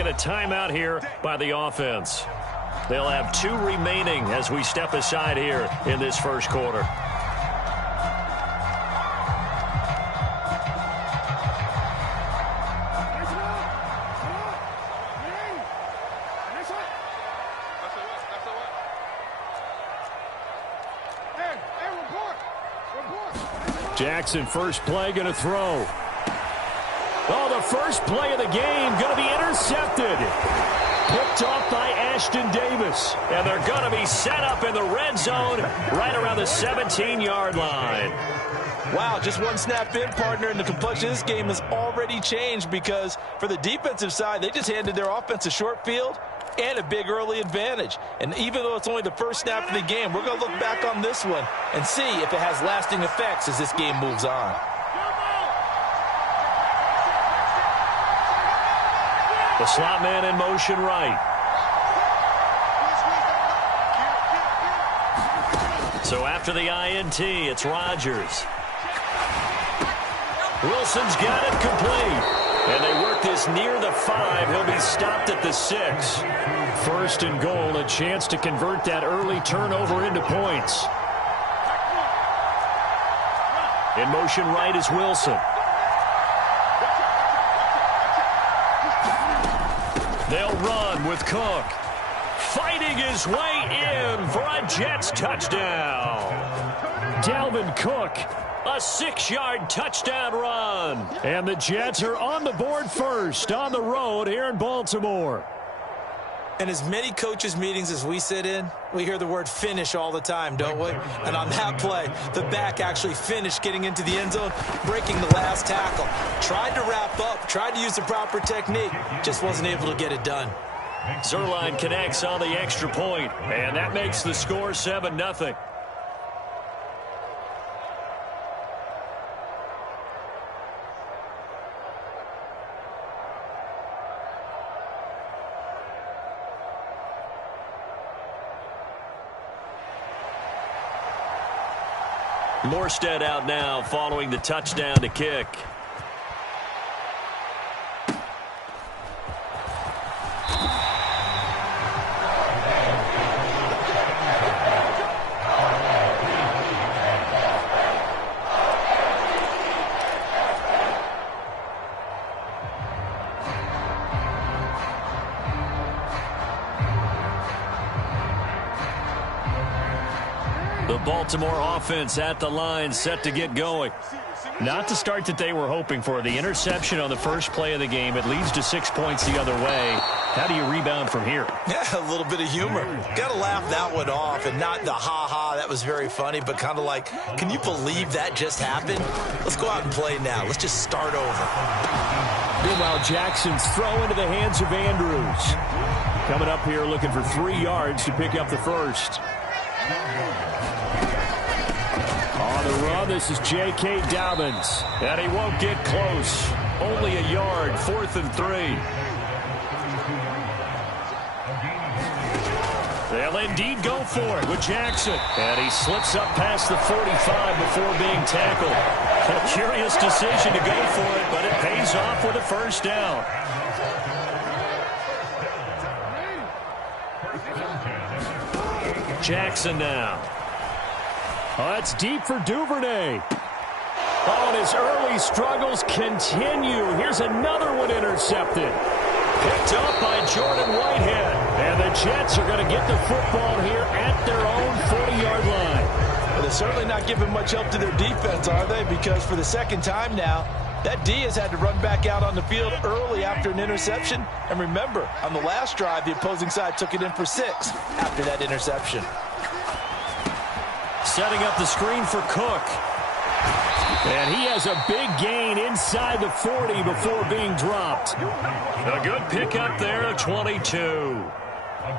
taking a timeout here by the offense. They'll have 2 remaining as we step aside here in this first quarter. Jackson, first play, going to throw. Oh, the first play of the game going to be intercepted. Picked off by Ashton Davis. And they're going to be set up in the red zone right around the 17-yard line. Wow, just one snap in, partner, and the complexion of this game has already changed because for the defensive side, they just handed their offense a short field and a big early advantage. And even though it's only the first snap of the game, we're going to look back on this one and see if it has lasting effects as this game moves on. The slot man in motion right. So after the INT, it's Rodgers. Wilson's got it complete. And they work this near the 5. He'll be stopped at the 6. First and goal, a chance to convert that early turnover into points. In motion right is Wilson. They'll run with Cook. Fighting his way in for a Jets touchdown. Dalvin Cook. A 6-yard touchdown run. And the Jets are on the board first on the road here in Baltimore. And as many coaches' meetings as we sit in, we hear the word finish all the time, don't we? And on that play, the back actually finished getting into the end zone, breaking the last tackle. Tried to wrap up, tried to use the proper technique, just wasn't able to get it done. Zerline connects on the extra point, and that makes the score 7-0. Morstead out now following the touchdown to kick. Baltimore offense at the line, set to get going. Not the start that they were hoping for. The interception on the first play of the game. It leads to 6 points the other way. How do you rebound from here? Yeah, a little bit of humor. Got to laugh that one off, and not the ha-ha, that was very funny, but kind of like, can you believe that just happened? Let's go out and play now. Let's just start over. Meanwhile, Jackson's throw into the hands of Andrews. Coming up here looking for 3 yards to pick up the first. On the run, this is J.K. Dobbins. And he won't get close. Only a yard, 4th and 3. They'll indeed go for it with Jackson. And he slips up past the 45 before being tackled. A curious decision to go for it, but it pays off with a first down. Jackson now. Oh, that's deep for Duvernay. Oh, and his early struggles continue. Here's another one intercepted. Picked up by Jordan Whitehead. And the Jets are going to get the football here at their own 40-yard line. Well, they're certainly not giving much help to their defense, are they? Because for the second time now, that D has had to run back out on the field early after an interception. And remember, on the last drive, the opposing side took it in for 6 after that interception. Setting up the screen for Cook. And he has a big gain inside the 40 before being dropped. A good pickup there, 22.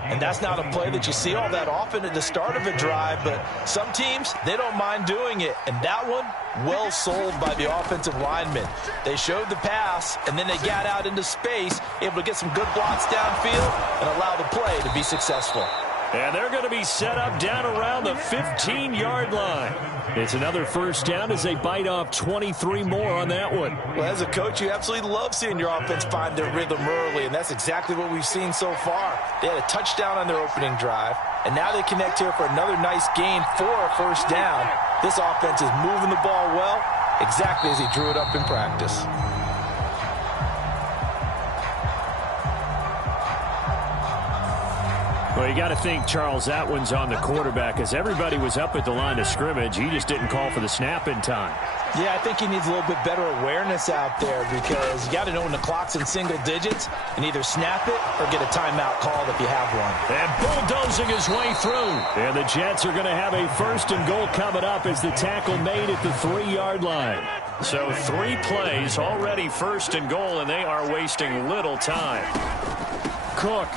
And that's not a play that you see all that often at the start of a drive, but some teams, they don't mind doing it. And that one, well sold by the offensive linemen. They showed the pass, and then they got out into space, able to get some good blocks downfield and allow the play to be successful. And they're going to be set up down around the 15-yard line. It's another first down as they bite off 23 more on that one. Well, as a coach, you absolutely love seeing your offense find their rhythm early, and that's exactly what we've seen so far. They had a touchdown on their opening drive, and now they connect here for another nice gain for a first down. This offense is moving the ball well, exactly as he drew it up in practice. Well, you got to think, Charles, that one's on the quarterback as everybody was up at the line of scrimmage. He just didn't call for the snap in time. Yeah, I think he needs a little bit better awareness out there because you got to know when the clock's in single digits and either snap it or get a timeout called if you have one. And bulldozing his way through. And the Jets are going to have a first and goal coming up as the tackle made at the 3-yard line. So 3 plays, already first and goal, and they are wasting little time. Cook.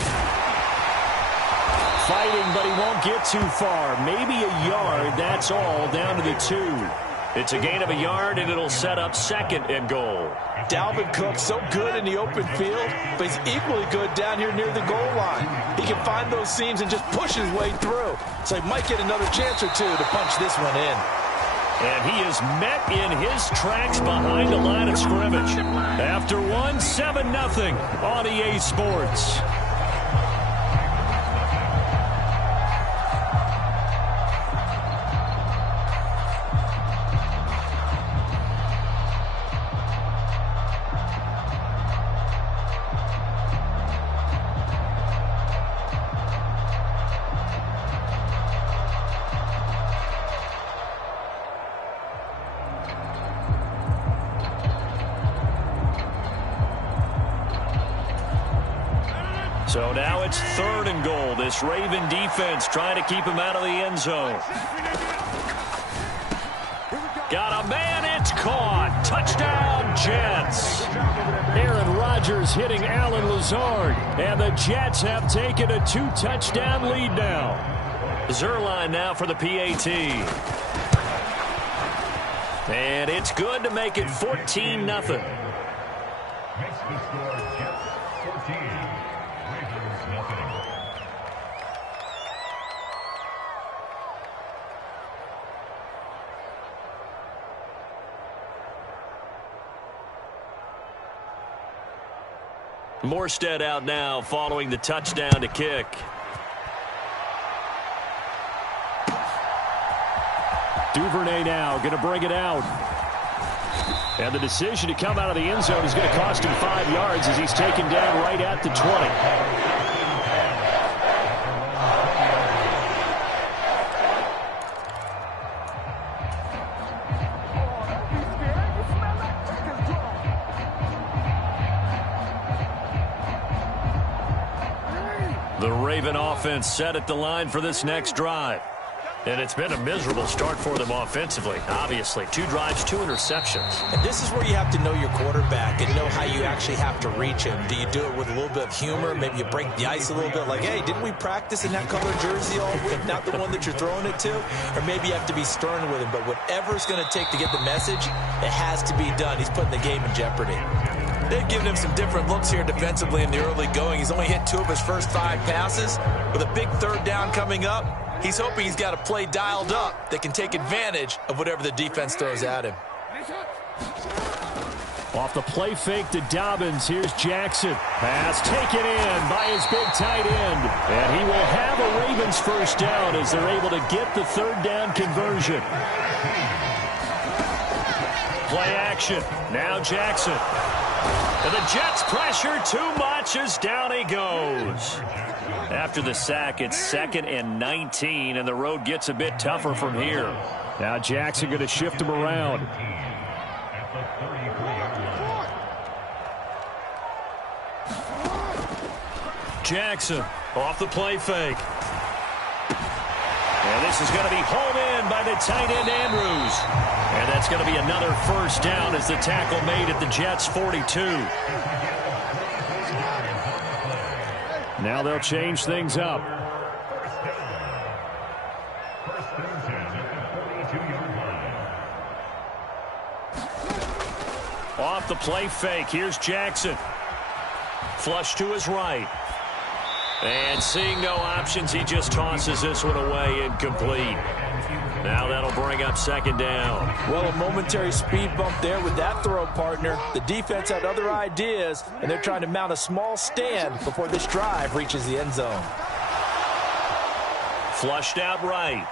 Fighting, but he won't get too far. Maybe a yard, that's all, down to the 2. It's a gain of a yard, and it'll set up second and goal. Dalvin Cook, so good in the open field, but he's equally good down here near the goal line. He can find those seams and just push his way through. So he might get another chance or two to punch this one in. And he is met in his tracks behind the line of scrimmage. After one, 7-0 on EA Sports. So now it's 3rd and goal. This Raven defense trying to keep him out of the end zone. Got a man, it's caught. Touchdown, Jets. Aaron Rodgers hitting Alan Lazard. And the Jets have taken a 2-touchdown lead now. Zerline now for the PAT. And it's good to make it 14-0. Morstead out now following the touchdown to kick. Duvernay now going to bring it out. And the decision to come out of the end zone is going to cost him 5 yards as he's taken down right at the 20. The Raven offense set at the line for this next drive. And it's been a miserable start for them offensively, obviously. 2 drives, 2 interceptions. And this is where you have to know your quarterback and know how you actually have to reach him. Do you do it with a little bit of humor? Maybe you break the ice a little bit like, hey, didn't we practice in that color jersey all week? Not the one that you're throwing it to? Or maybe you have to be stern with him. But whatever it's going to take to get the message, it has to be done. He's putting the game in jeopardy. They've given him some different looks here defensively in the early going. He's only hit 2 of his first 5 passes. With a big 3rd down coming up, he's hoping he's got a play dialed up that can take advantage of whatever the defense throws at him. Off the play fake to Dobbins. Here's Jackson. Pass taken in by his big tight end. And he will have a Ravens first down as they're able to get the 3rd down conversion. Play action. Now Jackson. And the Jets pressure too much as down he goes. After the sack, it's 2nd and 19, and the road gets a bit tougher from here. Now Jackson going to shift him around. Jackson off the play fake. And this is going to be hauled in by the tight end Andrews. And that's going to be another first down as the tackle made at the Jets 42. Now they'll change things up. Off the play fake. Here's Jackson. Flush to his right. And seeing no options, he just tosses this one away incomplete. Now that'll bring up second down. Well, a momentary speed bump there with that throw, partner. The defense had other ideas, and they're trying to mount a small stand before this drive reaches the end zone. Flushed out right.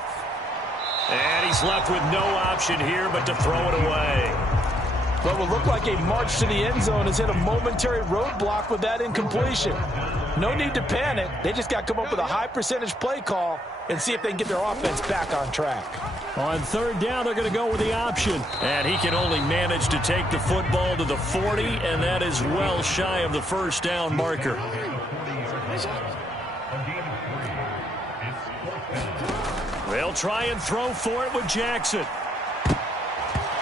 And he's left with no option here but to throw it away. What will look like a march to the end zone has hit a momentary roadblock with that incompletion. No need to panic. They just got to come up with a high percentage play call and see if they can get their offense back on track. On third down, they're going to go with the option. And he can only manage to take the football to the 40, and that is well shy of the first down marker. They'll try and throw for it with Jackson.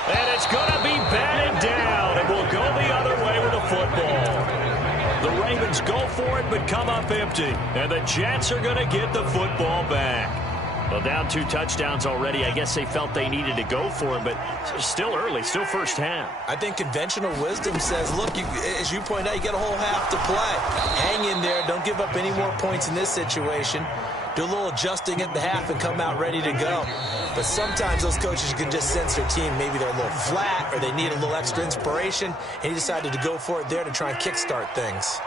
And it's going to be batted down, and will go the other way with the football. The Ravens go for it, but come up empty. And the Jets are going to get the football back. Well, down 2 touchdowns already. I guess they felt they needed to go for it, but still early, still first half. I think conventional wisdom says, look, as you point out, you got a whole half to play. Hang in there. Don't give up any more points in this situation. Do a little adjusting at the half and come out ready to go. But sometimes those coaches can just sense their team. Maybe they're a little flat or they need a little extra inspiration. And he decided to go for it there to try and kickstart things.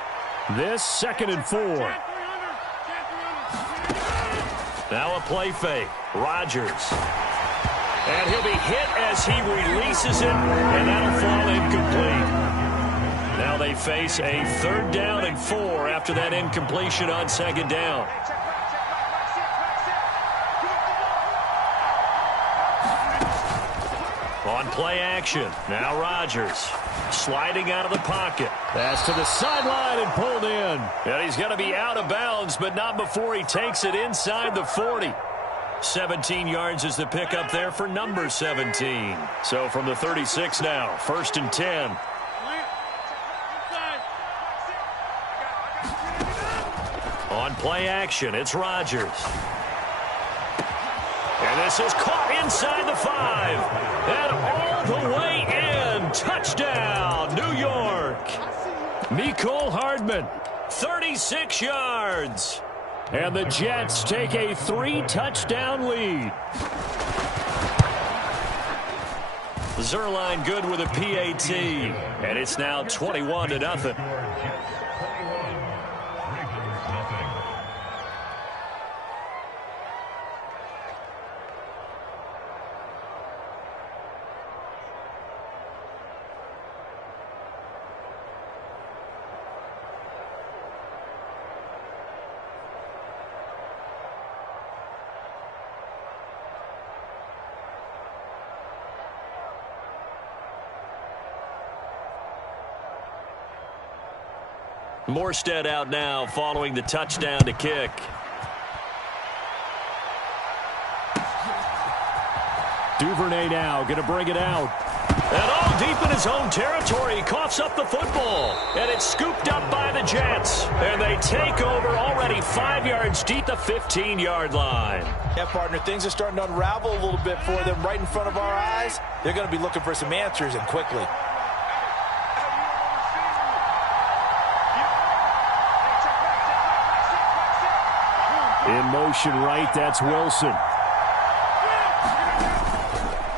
This 2nd and 4. Now a play fake. Rodgers. And he'll be hit as he releases it, and that'll fall incomplete. Now they face a 3rd down and 4 after that incompletion on 2nd down. On play action, now Rodgers sliding out of the pocket. Pass to the sideline and pulled in. And he's going to be out of bounds, but not before he takes it inside the 40. 17 yards is the pickup there for number 17. So from the 36 now, 1st and 10. On play action, it's Rodgers. And this is caught inside the 5. And all the way in. Touchdown, New York. Mecole Hardman, 36 yards. And the Jets take a 3-touchdown lead. Zerline good with a PAT. And it's now 21-0. Morstead out now following the touchdown to kick. Duvernay now going to bring it out. And all deep in his own territory, he coughs up the football. And it's scooped up by the Jets. And they take over already 5 yards deep, the 15-yard line. Yeah, partner, things are starting to unravel a little bit for them right in front of our eyes. They're going to be looking for some answers, and quickly. In motion right, that's Wilson.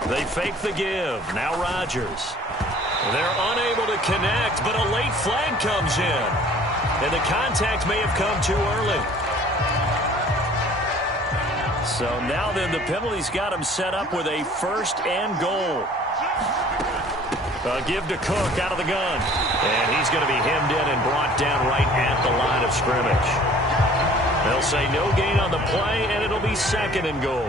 They fake the give. Now Rodgers. They're unable to connect, but a late flag comes in. And the contact may have come too early. So now then the penalty's got him set up with a 1st and goal. A give to Cook out of the gun. And he's going to be hemmed in and brought down right at the line of scrimmage. They'll say no gain on the play, and it'll be 2nd and goal.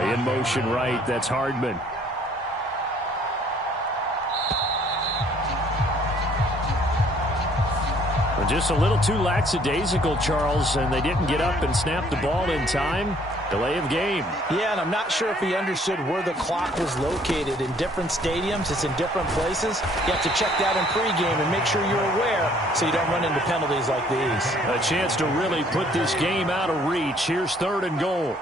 In motion right, that's Hardman. Just a little too lackadaisical, Charles, and they didn't get up and snap the ball in time. Delay of game. Yeah, and I'm not sure if he understood where the clock was located. In different stadiums, it's in different places. You have to check that in pregame and make sure you're aware so you don't run into penalties like these. A chance to really put this game out of reach. Here's 3rd and goal.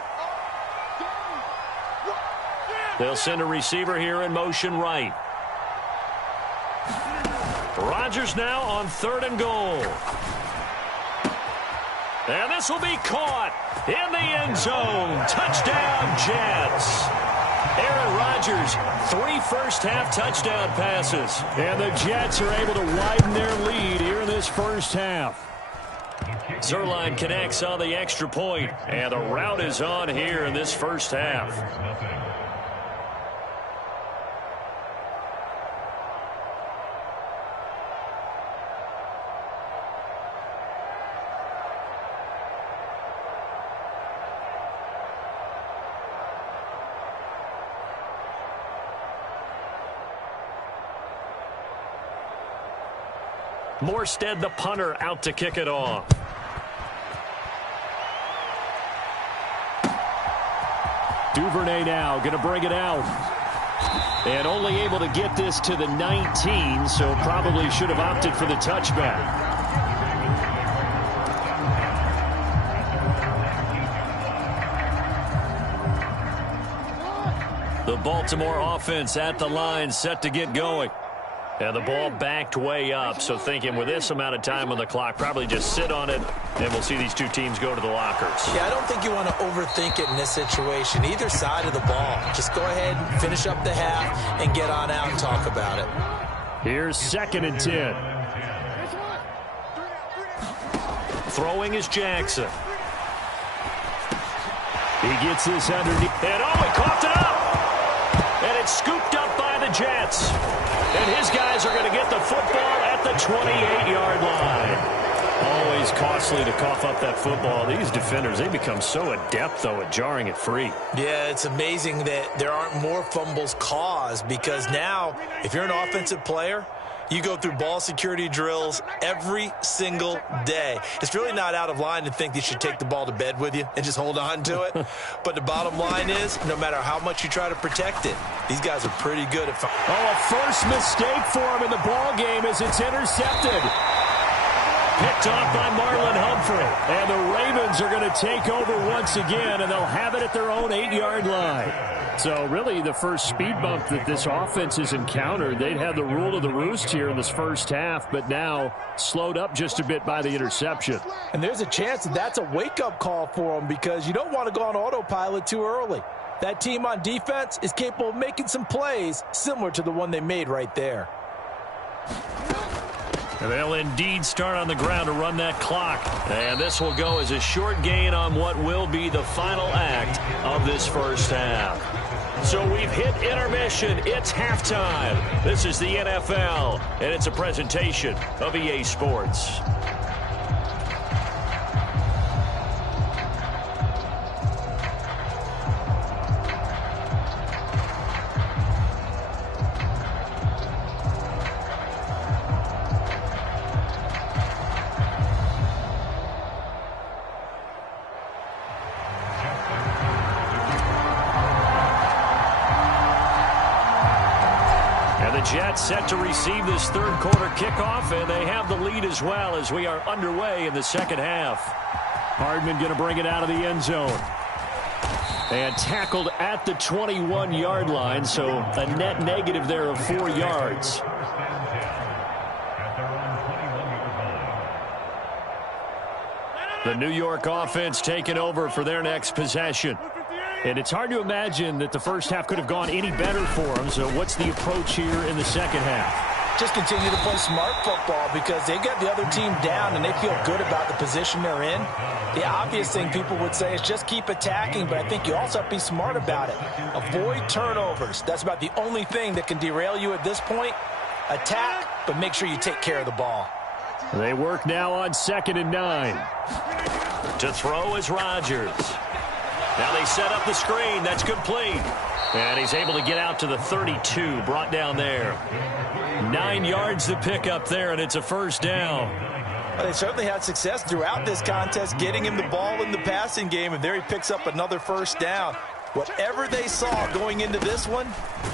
They'll send a receiver here in motion right. Rodgers now on 3rd and goal. And this will be caught in the end zone. Touchdown, Jets. Aaron Rodgers, 3 first-half touchdown passes. And the Jets are able to widen their lead here in this first half. Zerline connects on the extra point, and the rout is on here in this first half. Morstead, the punter, out to kick it off. Duvernay now going to bring it out. And only able to get this to the 19, so probably should have opted for the touchback. The Baltimore offense at the line, set to get going. And the ball backed way up, so thinking with this amount of time on the clock, probably just sit on it, and we'll see these two teams go to the lockers. Yeah, I don't think you want to overthink it in this situation. Either side of the ball. Just go ahead and finish up the half and get on out and talk about it. Here's 2nd and 10. Throwing is Jackson. He gets this underneath. And he coughed it up. And it's scooped up by the Jets. And his guys are going to get the football at the 28-yard line. Always costly to cough up that football. These defenders, they become so adept, though, at jarring it free. Yeah, it's amazing that there aren't more fumbles caused, because now, if you're an offensive player, you go through ball security drills every single day. It's really not out of line to think you should take the ball to bed with you and just hold on to it. But the bottom line is, no matter how much you try to protect it, these guys are pretty good at a first mistake for him in the ball game as it's intercepted. Picked off by Marlon Humphrey. And the Ravens are going to take over once again, and they'll have it at their own 8-yard line. So really the first speed bump that this offense has encountered, they'd had the rule of the roost here in this first half, but now slowed up just a bit by the interception. And there's a chance that that's a wake-up call for them, because you don't want to go on autopilot too early. That team on defense is capable of making some plays similar to the one they made right there. And they'll indeed start on the ground to run that clock. And this will go as a short gain on what will be the final act of this first half. So we've hit intermission. It's halftime. This is the NFL, and it's a presentation of EA Sports. Jets set to receive this third quarter kickoff, and they have the lead as well as we are underway in the second half. Hardman going to bring it out of the end zone. And tackled at the 21-yard line, so a net negative there of 4 yards. The New York offense taking over for their next possession. And it's hard to imagine that the first half could have gone any better for them. So what's the approach here in the second half? Just continue to play smart football, because they got the other team down and they feel good about the position they're in. The obvious thing people would say is just keep attacking, but I think you also have to be smart about it. Avoid turnovers. That's about the only thing that can derail you at this point. Attack, but make sure you take care of the ball. They work now on 2nd and 9. To throw is Rodgers. Now they set up the screen. That's complete. And he's able to get out to the 32, brought down there. 9 yards to pick up there, and it's a first down. Well, they certainly had success throughout this contest, getting him the ball in the passing game, and there he picks up another first down. Whatever they saw going into this one,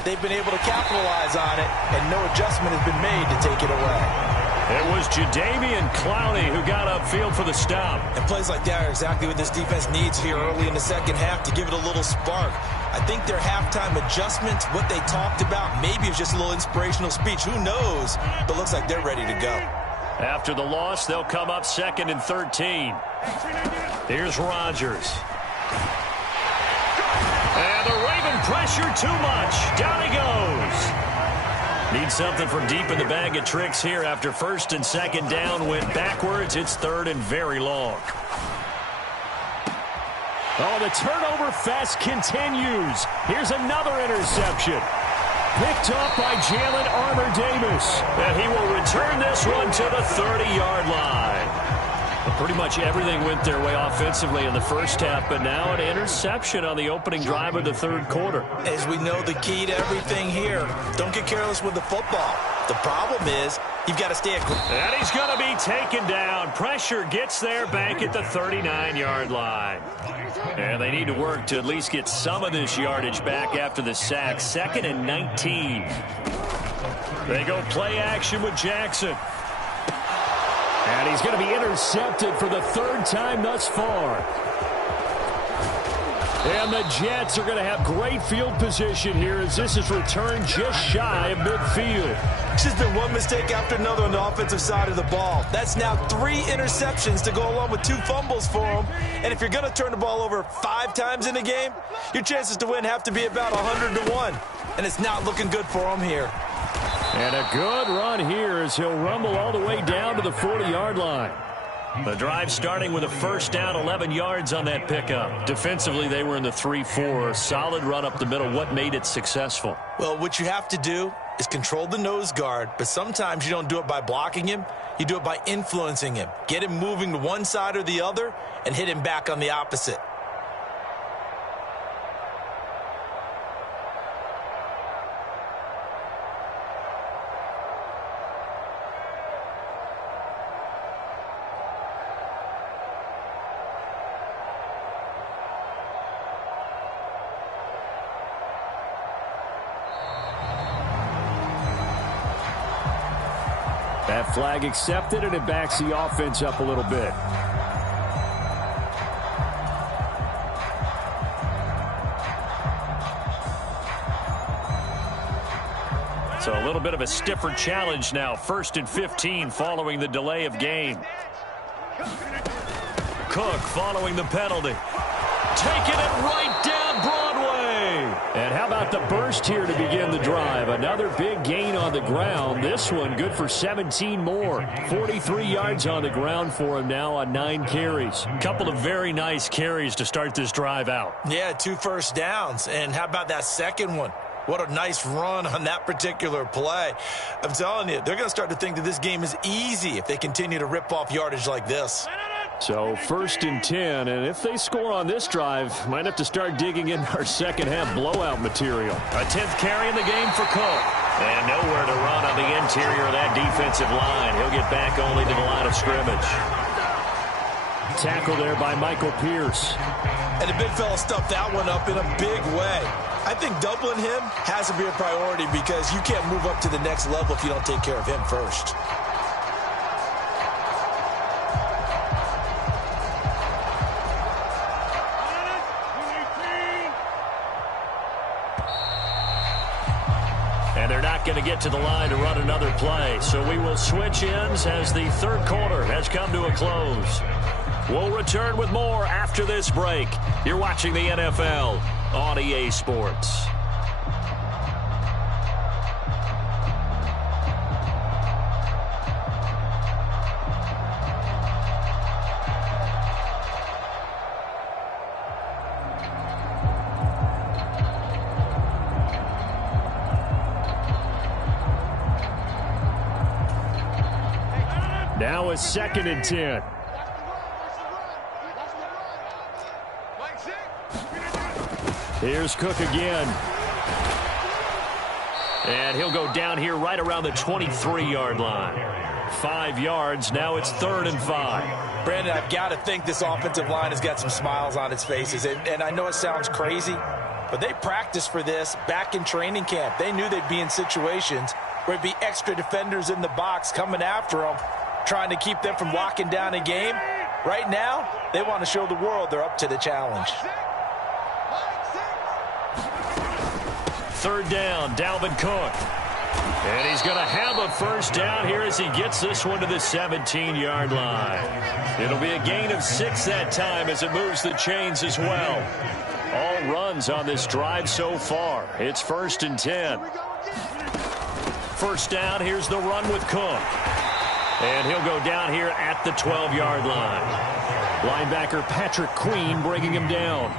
they've been able to capitalize on it, and no adjustment has been made to take it away. It was Jadeveon Clowney who got upfield for the stop. And plays like that are exactly what this defense needs here early in the second half to give it a little spark. I think their halftime adjustments, what they talked about, maybe it was just a little inspirational speech. Who knows? But looks like they're ready to go. After the loss, they'll come up 2nd and 13. Here's Rodgers. And the Raven pressure too much. Down he goes. Need something from deep in the bag of tricks here after 1st and 2nd down. Went backwards. It's 3rd and very long. Oh, the turnover fest continues. Here's another interception. Picked up by Jalen Armour-Davis. And he will return this one to the 30-yard line. Well, pretty much everything went their way offensively in the first half, but now an interception on the opening drive of the 3rd quarter. As we know, the key to everything here, don't get careless with the football. The problem is you've got to stay aggressive. And he's going to be taken down. Pressure gets there back at the 39-yard line. And they need to work to at least get some of this yardage back after the sack. 2nd and 19. They go play action with Jackson. And he's going to be intercepted for the 3rd time thus far. And the Jets are going to have great field position here as this is returned just shy of midfield. It's just been one mistake after another on the offensive side of the ball. That's now 3 interceptions to go along with 2 fumbles for them. And if you're going to turn the ball over 5 times in a game, your chances to win have to be about 100 to 1. And it's not looking good for them here. And a good run here as he'll rumble all the way down to the 40-yard line. The drive starting with a 1st down, 11 yards on that pickup. Defensively, they were in the 3-4. Solid run up the middle. What made it successful? Well, what you have to do is control the nose guard, but sometimes you don't do it by blocking him. You do it by influencing him. Get him moving to one side or the other and hit him back on the opposite. That flag accepted, and it backs the offense up a little bit. So a little bit of a stiffer challenge now. 1st and 15 following the delay of game. Cook following the penalty. Taking it right down Broadway. And how about the burst here to begin the drive? Another big gain on the ground. This one good for 17 more. 43 yards on the ground for him now on 9 carries. Couple of very nice carries to start this drive out. Yeah, 2 first downs. And how about that second one? What a nice run on that particular play. I'm telling you, they're going to start to think that this game is easy if they continue to rip off yardage like this. So 1st and 10, and if they score on this drive, might have to start digging in our second half blowout material. A 10th carry in the game for Cook. And nowhere to run on the interior of that defensive line. He'll get back only to the line of scrimmage. Tackle there by Michael Pierce. And the big fella stuffed that one up in a big way. I think doubling him has to be a priority because you can't move up to the next level if you don't take care of him first. And they're not going to get to the line to run another play. So we will switch ends as the 3rd quarter has come to a close. We'll return with more after this break. You're watching the NFL on EA Sports. Now it's 2nd and 10. Here's Cook again. And he'll go down here right around the 23-yard line. 5 yards. Now it's 3rd and 5. Brandon, I've got to think this offensive line has got some smiles on its faces. And I know it sounds crazy, but they practiced for this back in training camp. They knew they'd be in situations where it'd be extra defenders in the box coming after them, trying to keep them from locking down a game. Right now, they want to show the world they're up to the challenge. third down, Dalvin Cook. And he's going to have a first down here as he gets this one to the 17-yard line. It'll be a gain of 6 that time as it moves the chains as well. All runs on this drive so far. It's 1st and 10. First down, here's the run with Cook. And he'll go down here at the 12-yard line. Linebacker Patrick Queen bringing him down.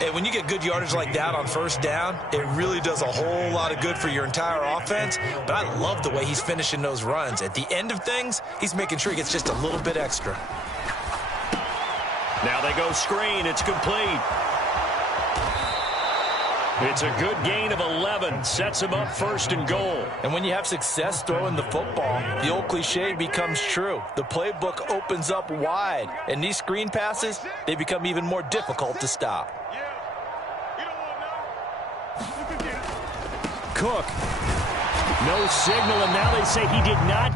And when you get good yardage like that on first down, it really does a whole lot of good for your entire offense. But I love the way he's finishing those runs. At the end of things, he's making sure he gets just a little bit extra. Now they go screen. It's complete. It's a good gain of 11. Sets him up 1st and goal. And when you have success throwing the football, the old cliche becomes true. The playbook opens up wide. And these screen passes, they become even more difficult to stop. Cook. No signal, and now they say he did not